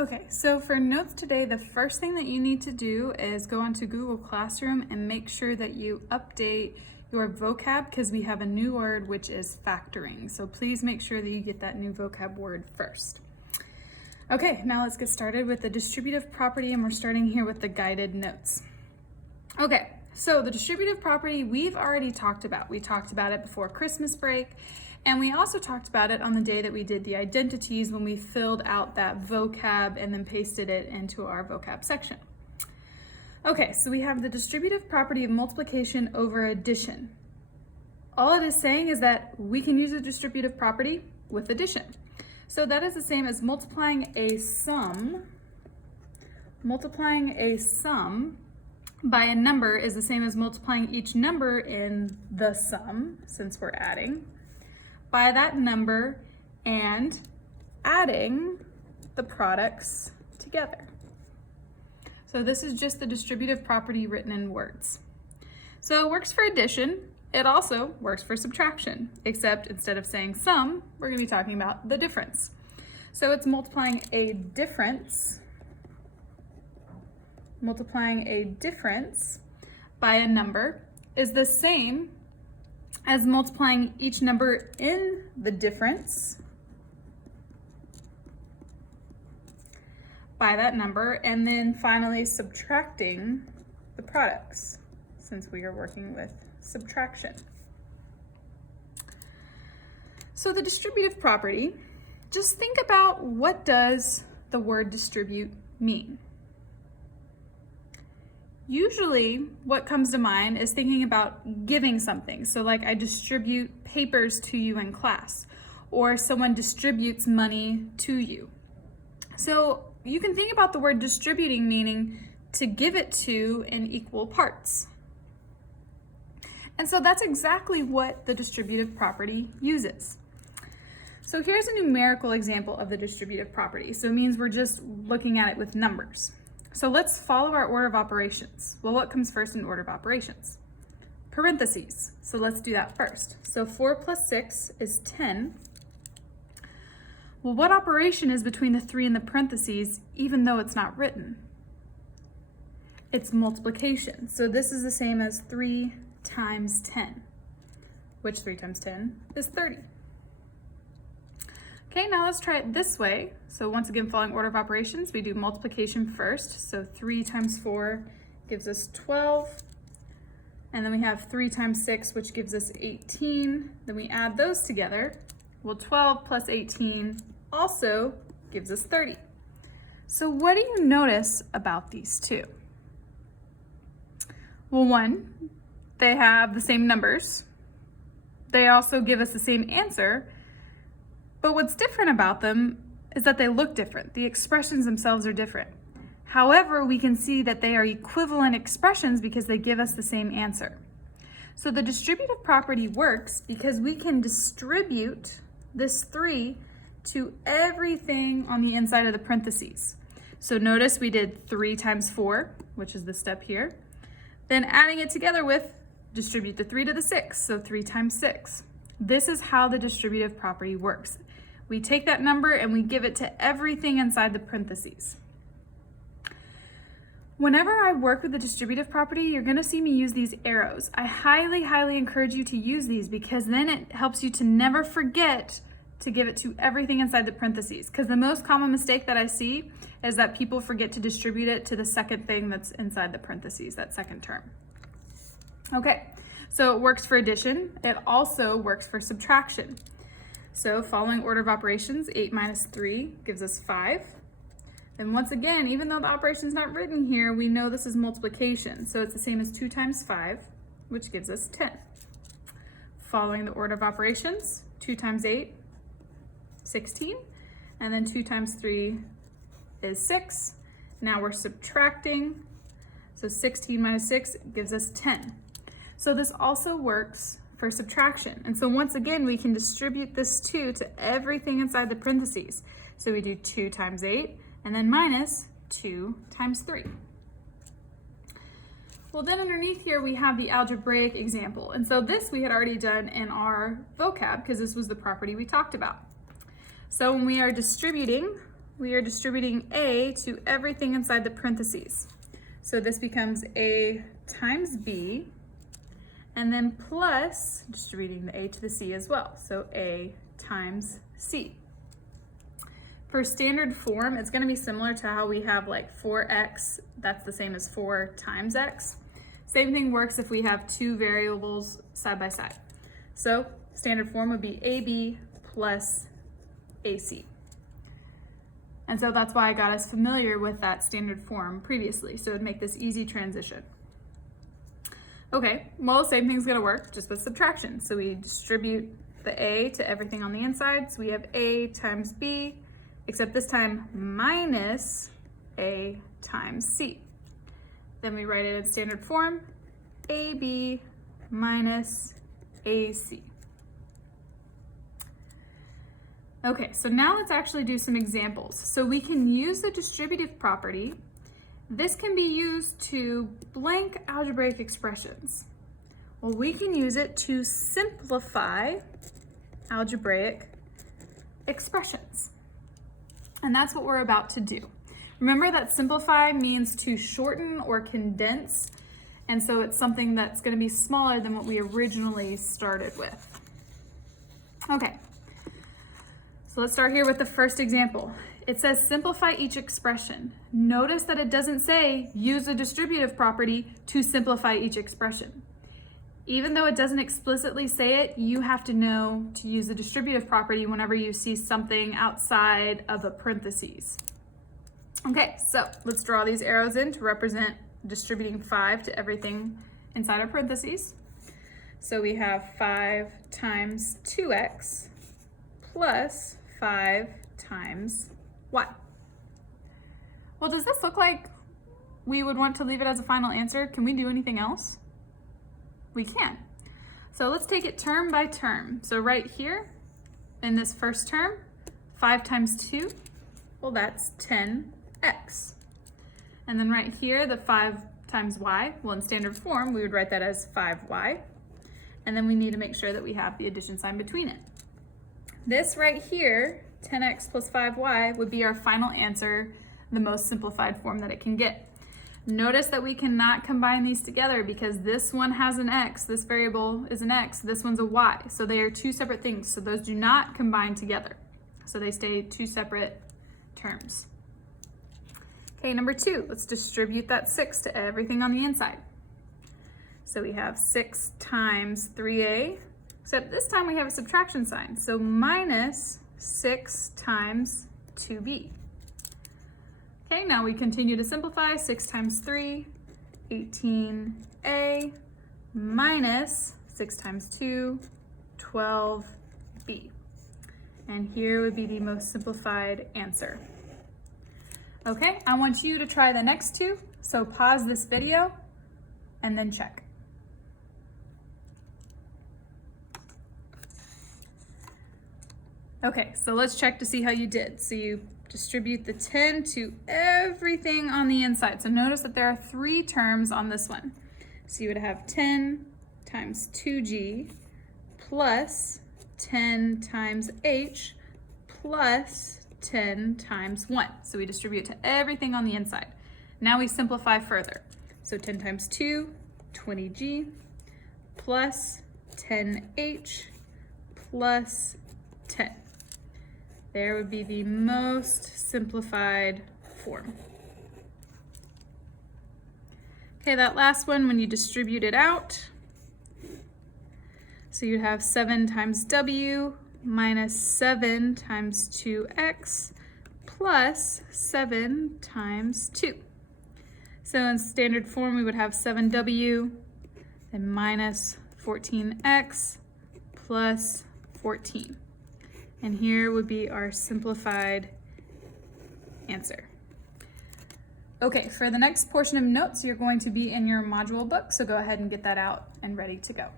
Okay, so for notes today, the first thing that you need to do is go onto Google Classroom and make sure that you update your vocab because we have a new word which is factoring. So please make sure that you get that new vocab word first. Okay, now let's get started with the distributive property, and we're starting here with the guided notes. Okay, so the distributive property we've already talked about. We talked about it before Christmas break, and we also talked about it on the day that we did the identities when we filled out that vocab and then pasted it into our vocab section. Okay, so we have the distributive property of multiplication over addition. All it is saying is that we can use a distributive property with addition. So that is the same as multiplying a sum. Multiplying a sum by a number is the same as multiplying each number in the sum, since we're adding, by that number and adding the products together. So this is just the distributive property written in words. So it works for addition. It also works for subtraction, except instead of saying sum, we're going to be talking about the difference. So it's multiplying a difference by a number is the same as multiplying each number in the difference by that number, and then finally subtracting the products, since we are working with subtraction. So the distributive property, just think about, what does the word distribute mean? Usually what comes to mind is thinking about giving something. So like, I distribute papers to you in class, or someone distributes money to you. So you can think about the word distributing meaning to give it to in equal parts. And so that's exactly what the distributive property uses. So here's a numerical example of the distributive property. So it means we're just looking at it with numbers. So let's follow our order of operations. Well, what comes first in order of operations? Parentheses. So let's do that first. So 4 plus 6 is 10. Well, what operation is between the 3 and the parentheses, even though it's not written? It's multiplication. So this is the same as 3 times 10, which 3 times 10 is 30. Okay, now let's try it this way. So once again, following order of operations, we do multiplication first. So 3 times 4 gives us 12. And then we have 3 times 6, which gives us 18. Then we add those together. Well, 12 plus 18 also gives us 30. So what do you notice about these two? Well, one, they have the same numbers. They also give us the same answer. But what's different about them is that they look different. The expressions themselves are different. However, we can see that they are equivalent expressions because they give us the same answer. So the distributive property works because we can distribute this 3 to everything on the inside of the parentheses. So notice we did 3 times 4, which is the step here. Then adding it together with distribute the 3 to the 6, so 3 times 6. This is how the distributive property works. We take that number and we give it to everything inside the parentheses. Whenever I work with the distributive property, you're going to see me use these arrows. I highly, highly encourage you to use these because then it helps you to never forget to give it to everything inside the parentheses. Because the most common mistake that I see is that people forget to distribute it to the second thing that's inside the parentheses, that second term. Okay, so it works for addition. It also works for subtraction. So following order of operations, 8 minus 3 gives us 5. And once again, even though the operation is not written here, we know this is multiplication. So it's the same as 2 times 5, which gives us 10. Following the order of operations, 2 times 8, 16. And then 2 times 3 is 6. Now we're subtracting. So 16 minus 6 gives us 10. So this also works for subtraction. And so once again, we can distribute this 2 to everything inside the parentheses. So we do 2 times 8 and then minus 2 times 3. Well, then underneath here, we have the algebraic example. And so this we had already done in our vocab because this was the property we talked about. So when we are distributing we are distributing A to everything inside the parentheses. So this becomes A times B, and then plus distributing the A to the C as well. So A times C. For standard form, it's going to be similar to how we have like 4x, that's the same as 4 times x. Same thing works if we have two variables side by side. So standard form would be AB plus AC. And so that's why I got us familiar with that standard form previously, so it would make this easy transition. Okay, well, same thing's gonna work, just with subtraction. So we distribute the A to everything on the inside, so we have A times B, except this time minus A times C. Then we write it in standard form, AB minus AC. Okay, so now let's actually do some examples. So we can use the distributive property. This can be used to blank algebraic expressions. Well, we can use it to simplify algebraic expressions. And that's what we're about to do. Remember that simplify means to shorten or condense, and so it's something that's going to be smaller than what we originally started with. Okay, so let's start here with the first example. It says simplify each expression. Notice that it doesn't say use a distributive property to simplify each expression. Even though it doesn't explicitly say it, you have to know to use the distributive property whenever you see something outside of a parentheses. Okay, so let's draw these arrows in to represent distributing 5 to everything inside our parentheses. So we have 5 times 2x plus 5 times y. Well, does this look like we would want to leave it as a final answer? Can we do anything else? We can. So let's take it term by term. So right here in this first term, 5 times 2, well, that's 10x. And then right here, the 5 times y, well, in standard form, we would write that as 5y. And then we need to make sure that we have the addition sign between it. This right here, 10x plus 5y, would be our final answer, the most simplified form that it can get. Notice that we cannot combine these together because this one has an x, this variable is an x, this one's a y. So they are two separate things. So those do not combine together. So they stay two separate terms. Okay, number 2, let's distribute that 6 to everything on the inside. So we have 6 times 3a, except this time we have a subtraction sign. So minus 6 times 2b. Okay, now we continue to simplify. 6 times 3, 18a, minus 6 times 2, 12b. And here would be the most simplified answer. Okay, I want you to try the next two. So pause this video and then check. Okay, so let's check to see how you did. So you distribute the 10 to everything on the inside. So notice that there are 3 terms on this one. So you would have 10 times 2g plus 10 times h plus 10 times 1. So we distribute to everything on the inside. Now we simplify further. So 10 times 2, 20g plus 10h plus 10. There would be the most simplified form. Okay, that last one, when you distribute it out, so you'd have 7 times w minus 7 times 2x plus 7 times 2. So in standard form, we would have 7w and minus 14x plus 14. And here would be our simplified answer. Okay, for the next portion of notes, you're going to be in your module book, so go ahead and get that out and ready to go.